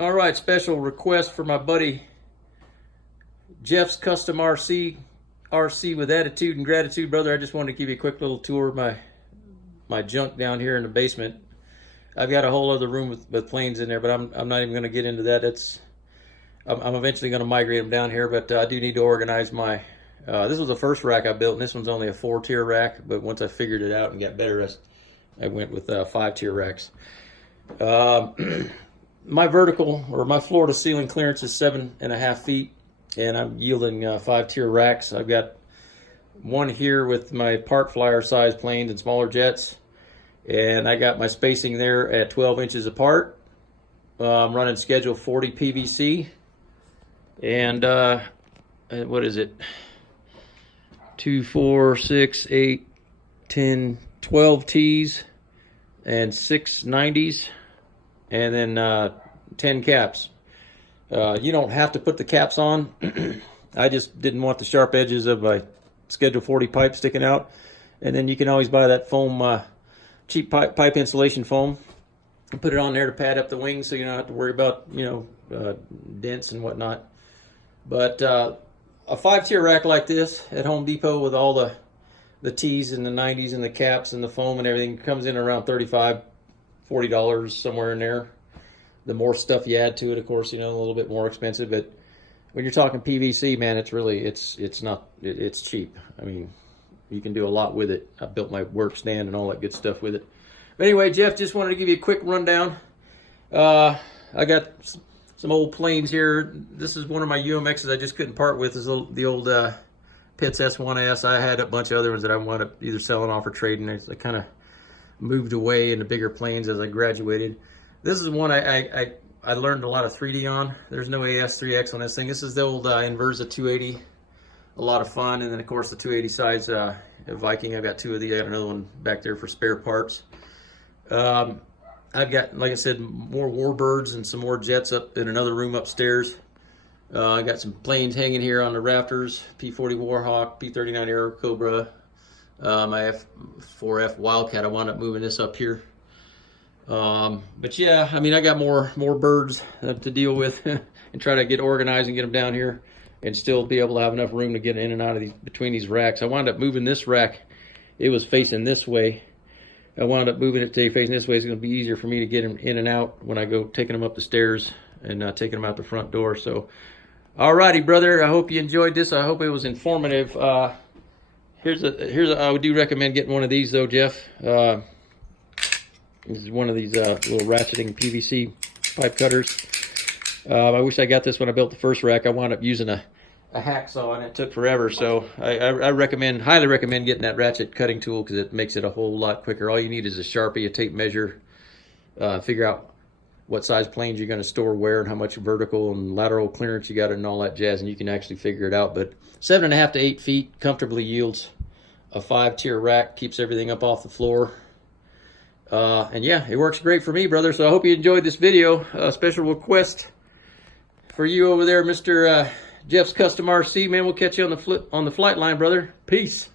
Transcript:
All right, special request for my buddy Jeff's Custom RC with attitude and gratitude. Brother, I just wanted to give you a quick little tour of my junk down here in the basement. I've got a whole other room with planes in there, but I'm not even going to get into that. I'm eventually going to migrate them down here, but I do need to organize my this was the first rack I built, and this one's only a 4-tier rack, but once I figured it out and got better, I went with 5-tier racks. My vertical, or my floor to ceiling clearance is 7.5 feet, and I'm yielding 5-tier racks. I've got one here with my park flyer size planes and smaller jets, and I got my spacing there at 12 inches apart. I'm running schedule 40 PVC, and what is it? 2, 4, 6, 8, 10, 12 T's and 6 90s, and then 10 caps. You don't have to put the caps on. I just didn't want the sharp edges of my schedule 40 pipe sticking out. And then you can always buy that foam, cheap pipe insulation foam, and put it on there to pad up the wings so you don't have to worry about, dents and whatnot. But a 5-tier rack like this at Home Depot with all the T's and the 90s and the caps and the foam and everything comes in around $35, $40, somewhere in there. The more stuff you add to it, of course, a little bit more expensive. But when you're talking PVC, man, it's cheap. I mean, you can do a lot with it. I built my work stand and all that good stuff with it. But anyway, Jeff, just wanted to give you a quick rundown. I got some old planes here. This is one of my UMXs I just couldn't part with. This is the old Pitts S1S. I had a bunch of other ones that I wound up either selling off or trading. I kind of moved away into bigger planes as I graduated. This is one I learned a lot of 3D on. There's no AS3X on this thing. This is the old Inversa 280. A lot of fun. And then, of course, the 280 size Viking. I've got 2 of these. I got another one back there for spare parts. I've got, like I said, more Warbirds and some more jets up in another room upstairs. I got some planes hanging here on the rafters. P-40 Warhawk, P-39 Aero Cobra, my F4F Wildcat. I wound up moving this up here. But yeah, I mean, I got more birds to deal with and try to get organized and get them down here and still be able to have enough room to get in and out of between these racks. I wound up moving this rack. It was facing this way. I wound up moving it to facing this way. It's going to be easier for me to get them in and out when I go taking them up the stairs and taking them out the front door. So, alrighty, brother. I hope you enjoyed this. I hope it was informative. I would do recommend getting one of these though, Jeff. This is one of these little ratcheting PVC pipe cutters. I wish I got this when I built the first rack. I wound up using a hacksaw and it took forever. So I highly recommend getting that ratchet cutting tool because it makes it a whole lot quicker. All you need is a Sharpie, a tape measure, figure out what size planes you're going to store where and how much vertical and lateral clearance you got and all that jazz, and you can actually figure it out. But 7.5 to 8 feet comfortably yields a 5-tier rack, keeps everything up off the floor. And yeah, it works great for me, brother. So I hope you enjoyed this video. Special request for you over there, Mr. Jeff's Custom RC. Man, we'll catch you on the flight line, brother. Peace.